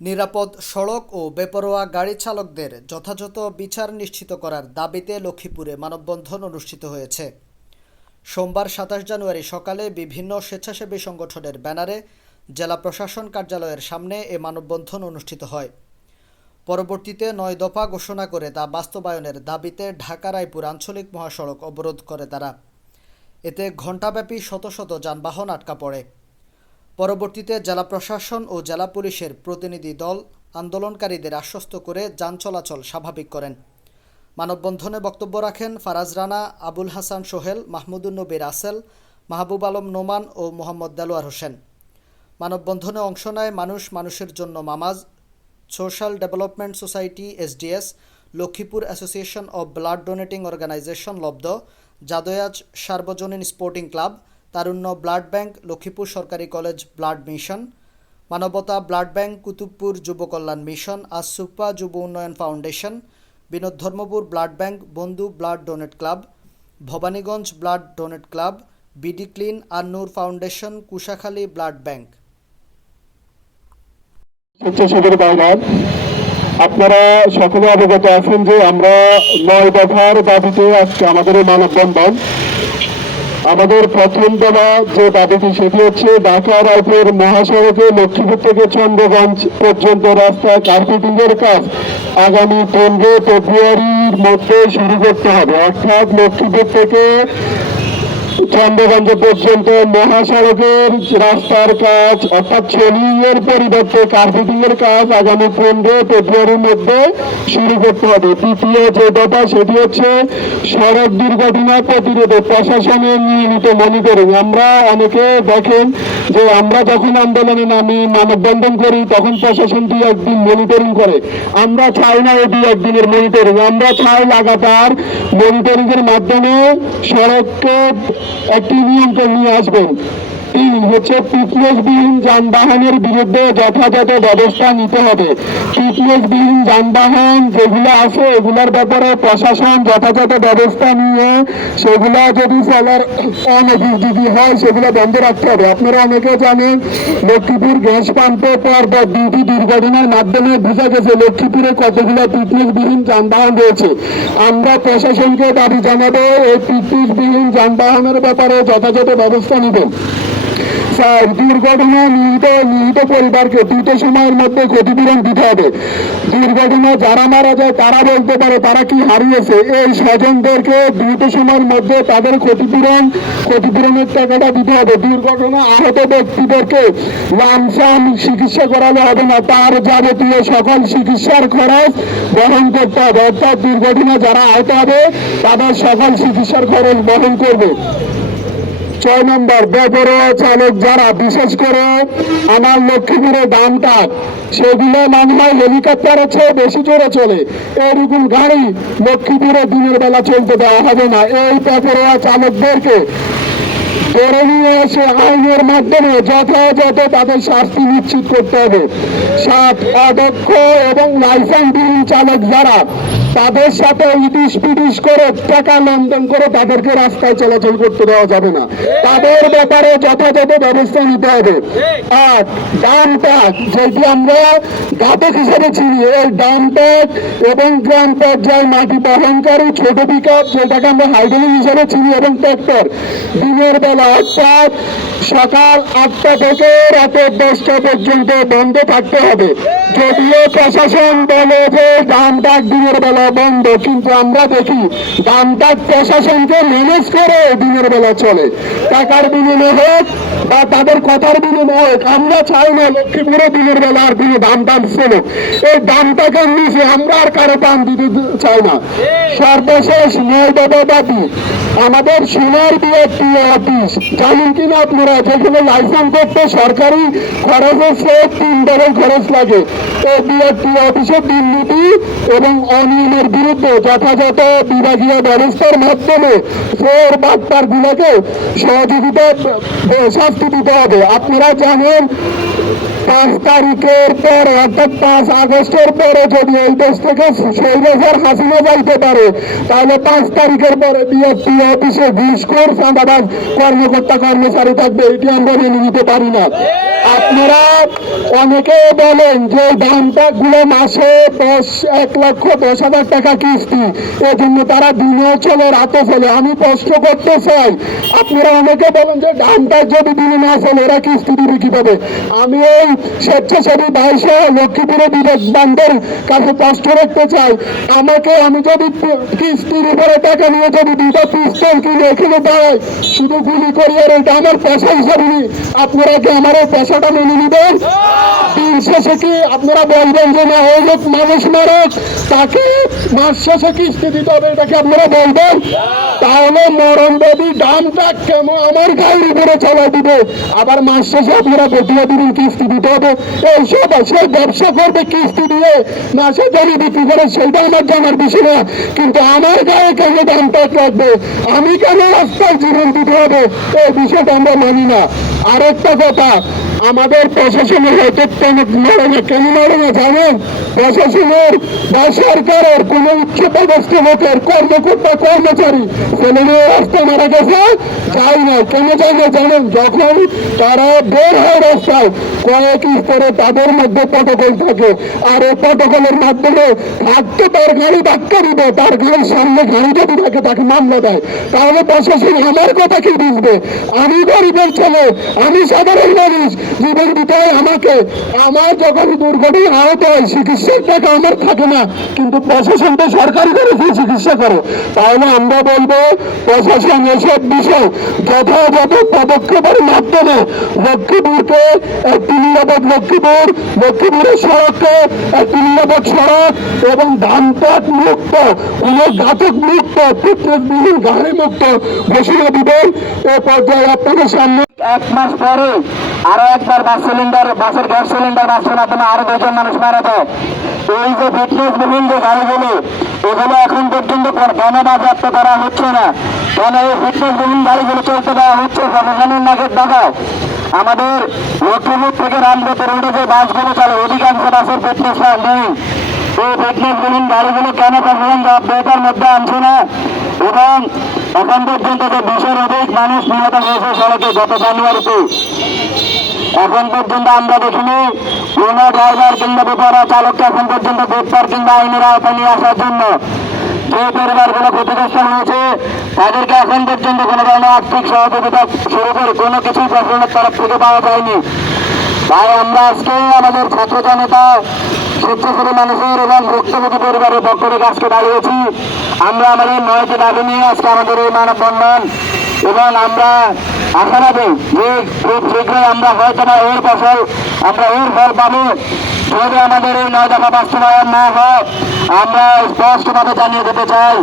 নিরাপদ সড়ক ও বেপরোয়া গাড়ি চালকদের যথাযথ বিচার নিশ্চিত করার দাবিতে লক্ষ্মীপুরে মানববন্ধন অনুষ্ঠিত হয়েছে। সোমবার সাতাশ জানুয়ারি সকালে বিভিন্ন স্বেচ্ছাসেবী সংগঠনের ব্যানারে জেলা প্রশাসন কার্যালয়ের সামনে এ মানববন্ধন অনুষ্ঠিত হয়। পরবর্তীতে নয় দফা ঘোষণা করে তা বাস্তবায়নের দাবিতে ঢাকা রায়পুর আঞ্চলিক মহাসড়ক অবরোধ করে তারা। এতে ঘণ্টাব্যাপী শত শত যানবাহন আটকা পড়ে। পরবর্তীতে জেলা প্রশাসন ও জেলা পুলিশের প্রতিনিধি দল আন্দোলনকারীদের আশ্বস্ত করে যান চলাচল স্বাভাবিক করেন। মানববন্ধনে বক্তব্য রাখেন ফারাজ রানা, আবুল হাসান সোহেল, মাহমুদুন নবী রাসেল মাহবুব আলম নোমান ও মোহাম্মদ দেলোয়ার হোসেন। মানববন্ধনে অংশ নেয় মানুষ মানুষের জন্য মামাজ, social development society SDS, Lakshmipur association of blood donating organisation লব্ধ, জাদয়াজ সার্বজনীন স্পোর্টিং ক্লাব তারুণ্য ব্লাড ব্যাংক, লক্ষ্মীপুর সরকারি কলেজ ব্লাড মিশন, মানবতা ব্লাড ব্যাংক, কুতুবপুর যুব কল্যাণ মিশন আসুপা যুব উন্নয়ন foundation, Binod Dharmapur blood bank, বন্ধু blood donate club, Bhabaniganj blood donate club, BD clean, Annur foundation, Kushakhali blood bank. আপনারা সকলে অবগত আছেন যে আমরা নয় দফার দাবিতে আজকে আমাদের মানববন্ধন। আমাদের প্রথম দেওয়া যে দাবিটি সেটি হচ্ছে ঢাকা রায়পুর মহাসড়কে লক্ষ্মীপুর থেকে চন্দ্রগঞ্জ পর্যন্ত রাস্তা কার্পেটিং এর কাজ। আগামী পনেরো ফেব্রুয়ারির মধ্যে শুরু করতে হবে। অর্থাৎ লক্ষ্মীপুর থেকে চন্দ্রগঞ্জ পর্যন্ত মহাসড়কের রাস্তার কাজ, অর্থাৎ ছোলিং এর পরিবর্তে কার্পেটিং এর কাজ আগামী পনেরো ফেব্রুয়ারির মধ্যে শুরু করতে হবে। তৃতীয় যে দফা সেটি হচ্ছে সড়ক দুর্ঘটনা প্রতিরোধে প্রশাসনের নিয়মিত মনিটরিং আমরা অনেকে দেখেন যে আমরা যখন আন্দোলনে নামি, মানববন্ধন করি, তখন প্রশাসনটি একদিন মনিটরিং করে। আমরা চাই না এটি একদিনের মনিটরিং আমরা চাই লাগাতার মনিটরিং এর মাধ্যমে সড়ককে একটি নিয়ন্ত্রণ নিয়ে আসবেন। তিন হচ্ছে ফিটনেসবিহীন যানবাহনের বিরুদ্ধে যথাযথ ব্যবস্থা নিতে হবে। যানবাহন যেগুলো আছে, এগুলোর ব্যাপারে প্রশাসন যথাযথ ব্যবস্থা নিয়ে সেগুলো যদি অনুপযোগী হয়, সেগুলো বন্ধ রাখতে হবে। আপনারা অনেকে জানেন, লক্ষ্মীপুর গ্যাস পাম্পে পর দুটি দুর্ঘটনার মাধ্যমে বোঝা গেছে লক্ষ্মীপুরে কতগুলো ফিটনেসবিহীন যানবাহন রয়েছে। আমরা প্রশাসনকে দাবি জানাব, এই ফিটনেসবিহীন যানবাহনের ব্যাপারে যথাযথ ব্যবস্থা নেবেন। স্যার দুর্ঘটনা নিহত নিহত পরিবারকে দ্রুত সময়ের মধ্যে ক্ষতিপূরণ দিতে হবে। দুর্ঘটনা যারা মারা যায়, তারা বলতে পারে তারা কি হারিয়েছে? এই স্বজনদেরকে দ্রুত সময়ের মধ্যে তাদের ক্ষতিপূরণ, ক্ষতিপূরণের টাকাটা দিতে হবে। দুর্ঘটনা আহত ব্যক্তিদেরকে লামসাম চিকিৎসা করালে হবে না। তার যাবতীয় সকল চিকিৎসার খরচ বহন করতে হবে। অর্থাৎ দুর্ঘটনা যারা আহত হবে, তাদের সকল চিকিৎসার খরচ বহন করবে। ছয় নম্বর বেপরোয়া চালক যারা, বিশেষ করে আমার লক্ষ্মীপুরে দামটা, সেগুলো মনে হয় হেলিকপ্টারের চেয়ে বেশি জোরে চলে। এরকম গাড়ি লক্ষ্মীপুরে দিনের বেলা চলতে দেওয়া হবে না। এই বেপরোয়া চালকদেরকে ধরে নিয়ে এসে আইনের মাধ্যমে যথাযথ তাদের শাস্তি নিশ্চিত করতে হবে। সাত অদক্ষ এবং লাইসেন্সবিহীন চালক যারা তাদের সাথে ইটিস পিটিস করে টাকা লেনদেন করে তাদেরকে রাস্তায় চলাচল করতে দেওয়া যাবে না। তাদের ব্যাপারে যথাযথ ব্যবস্থা নিতে হবে। আর ডাম ট্যাগ যেটি আমরা ঘাতক হিসেবে চিনি, এই ডাম ট্যাগ এবং গ্রাম পর্যায়ে মাটি বহনকারী, ছোট পিক আপ যেটাকে আমরা হাইড্রোলিক হিসেবে চিনি, এবং ট্র্যাক্টর দিনের বেলা অর্থাৎ সকাল আটটা থেকে রাতে দশটা পর্যন্ত বন্ধ থাকতে হবে। যদিও প্রশাসন বলে যে ডাক দিনের বেলা বন্ধ, কিন্তু আমরা দেখি ডাক প্রশাসনকে ম্যানেজ করে দিনের বেলা চলে। টাকার বিনিময়ে হোক বা তাদের কথার বিনিময়ে হোক, আমরা চাই না লক্ষ্মীপুরে দিনের বেলা আর দিনে দাম দাম ছিল। এই দামটাকে নিচে আমরা আর কারও দাম দিতে চাই না। সর্বশেষ নয় দাদা দাবি আমাদের সোনার বিএফটি অফিস। জানেন কিনা আপনারা? যেখানে লাইসেন্স করতে সরকারি খরচের চেয়ে তিন ডবল খরচ লাগে। এই বিএফটি অফিসের দুর্নীতি এবং অনিয়মের বিরুদ্ধে যথাযথ বিভাগীয় ব্যবস্থার মাধ্যমে ফোর বাটপার গুলোকে সহযোগিতা শাস্তি দিতে হবে। আপনারা জানেন পাঁচ তারিখের পর অর্থাৎ পাঁচ আগস্টের পরে যদি এই দেশ থেকে সৈরাজার হাসিনা যাইতে পারে, তাহলে পাঁচ তারিখের পরে বিএফপি অফিসে ঘুষখোর, চাঁদাবাজ, কর্মকর্তা, কর্মচারী থাকবে, এটি আমরা মেনে নিতে পারি না। আপনারা অনেকে বলেন যে দামটা গুলো মাসে দশ, এক লক্ষ দশ হাজার টাকা কিস্তি, এজন্য তারা দিনেও চলে, রাতে চলে। আমি প্রশ্ন করতে চাই, আপনারা অনেকে বলেন যে দামটা যদি দিনে না চলে, এরা কিস্তি দিবে কীভাবে? আমি এই স্বেচ্ছাসেবী বিবেক কাছে প্রশ্ন রাখতে চাই। আমাকে আমি যদি কিস্তির উপরে টাকা নিয়ে যদি পিস্তল কিনে এখানে শুধু গুলি এটা আমার পেশা হিসাবে আপনারা কি আমার এই পেশাটা মেনে নেবেন? দিন শেষে কি আপনারা বলবেন যে না, ওই লোক মানুষ মারক, তাকে মাস শেষে কিস্তি দিতে হবে এটাকে আপনারা বলবেন? তাহলে মরণ বেদি দামটা কেমন আমার গাড়ির উপরে চালাই দিবে। আবার মাস শেষে আপনারা বটিয়ে দিবেন কিস্তি দিতে হবে এইসব সে ব্যবসা করবে কিস্তি দিয়ে। মাসে জমি বিক্রি করে সেটা আমার জানার বিষয় না। কিন্তু আমার গায়ে কেন দাম দামটা লাগবে? আমি কেন রাস্তায় জীবন দিতে হবে? এই বিষয়টা আমরা মানি না। আরেকটা কথা আমাদের প্রশাসনের হয়তো কেন মারে না কেন মারে না জানেন? প্রশাসনের বা সরকারের কোন উচ্চ পদস্থ লোকের কর্মকর্তা, কর্মচারী ছেলে মেয়ে রাস্তা মারা গেছে? যাই না কেন যাই না জানেন? যখন তারা বের হয় রাস্তায়, কয়েক স্তরে তাদের মধ্যে প্রটোকল থাকে। আর এই প্রটোকলের মাধ্যমে থাকতে তার গাড়ি ধাক্কা দিবে তার গাড়ির সামনে গাড়ি যদি থাকে, তাকে মামলা দেয়। তাহলে প্রশাসন আমার কথা কি বুঝবে? আমি গরিবের ছেলে, আমি সাধারণ মানুষ। জীবন দিতে হয় আমাকে, আমার যখন দুর্ঘটনা আহত হয় চিকিৎসার টাকা আমার থাকে না। কিন্তু প্রশাসন তো সরকারি তরফে চিকিৎসা করে, তাহলে আমরা বলব, প্রশাসন এসব বিষয় যথাযথ পদক্ষেপের মাধ্যমে লক্ষ্মীপুরকে একটি নিরাপদ লক্ষ্মীপুর, লক্ষ্মীপুরের সড়ককে একটি নিরাপদ সড়ক এবং ধানপাট মুক্ত কোন ঘাতক মুক্ত ফিটনেসবিহীন গাড়ি মুক্ত, ঘোষণা দিবেন। এ পর্যায়ে আপনাদের সামনে এক মাস পরে আরও একবার বাস সিলিন্ডার, বাসের গ্যাস সিলিন্ডার বাসের মাধ্যমে আরও দুজন মানুষ মারা যায় এই যে ফিটনেস বিহীন যে গাড়িগুলি, এগুলো এখন পর্যন্ত কেন বাজেয়াপ্ত করা হচ্ছে না। কেন এই ফিটনেস বিহীন গাড়িগুলো চলতে দেওয়া হচ্ছে? প্রশাসনের নাকের ডাকায় আমাদের লক্ষ্মীপুর থেকে রামগত রোডে যে বাসগুলো চলে, অধিকাংশ বাসের ফিটনেস নেই। এই ফিটনেস বিহীন গাড়িগুলো কেন প্রশাসন জবাবদিহিতার মধ্যে আনছে না। এবং এখন পর্যন্ত যে বিশের অধিক মানুষ নিহত হয়েছে সড়কে গত জানুয়ারিতে, এখন পর্যন্ত আমরা দেখিনি কোন ড্রাইভার কিংবা বেপরা চালককে এখন পর্যন্ত গ্রেপ্তার কিংবা আইনের আওতায় নিয়ে আসার জন্য যে পরিবারগুলো ক্ষতিগ্রস্ত হয়েছে, তাদেরকে এখন পর্যন্ত কোনো ধরনের আর্থিক সহযোগিতা শুরু করে কোনো কিছুই প্রশাসনের তরফ থেকে পাওয়া যায়নি। তাই আমরা আজকে আমাদের ছাত্র জনতা স্বেচ্ছাসেবী মানুষের এবং ভুক্তভোগী পরিবারের পক্ষ থেকে আজকে দাঁড়িয়েছি। আমরা আমাদের নয়টি দাবি নিয়ে আজকে আমাদের এই মানববন্ধন এবং আমরা আশাবাদী যে খুব শীঘ্রই আমরা হয়তো না এর ফসল আমরা এর ফল পাবো। যদি আমাদের এই নয় দফা বাস্তবায়ন না হয়, আমরা স্পষ্টভাবে জানিয়ে দিতে চাই,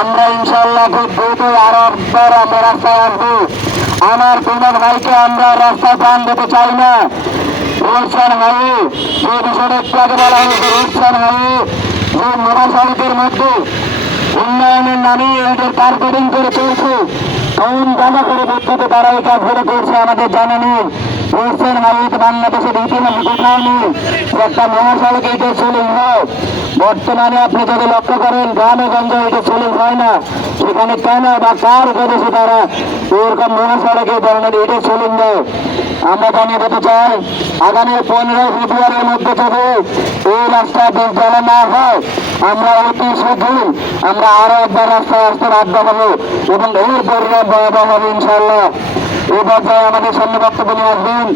আমরা ইনশাল্লাহ খুব দ্রুতই আরও একবার আমরা রাস্তায় আসব। আমার কোনো ভাইকে আমরা রাস্তায় প্রাণ দিতে চাই না। রোডসান হাইওয়ে যে বিষয়টা একটু আগে বলা হয়েছে রোডসান হাইওয়ে যে মহাসড়কের মধ্যে উন্নয়নের নামে এদের কার্পেটিং করে চলছে, কোন জায়গা করে ভিত্তিতে তারা এই কাজগুলো করছে আমাদের জানা নেই। রোডসান হাইওয়েতে বাংলাদেশের ইতিহাসে কোথাও নেই একটা মহাসড়কে এটা চলুন হয়, বর্তমানে আপনি যদি লক্ষ্য করেন গ্রামে গঞ্জে এটা চলুন হয় না, সেখানে কেন বা কার উপদেশে তারা এরকম মহাসড়কে ধরনের এটা চলুন দেয়? আমরা জানিয়ে দিতে চাই, আগামী পনেরোই ফেব্রুয়ারির মধ্যে যদি এই রাস্তা দুর্জলা না হয়, আমরা অতি শীঘ্রই আমরা আরও একবার রাস্তায় আসতে বাধ্য হব এবং এর পরিণাম ভয়াবহ হবে ইনশাল্লাহ এই পর্যায়ে আমাদের সামনে বক্তব্য নিয়ে আসবেন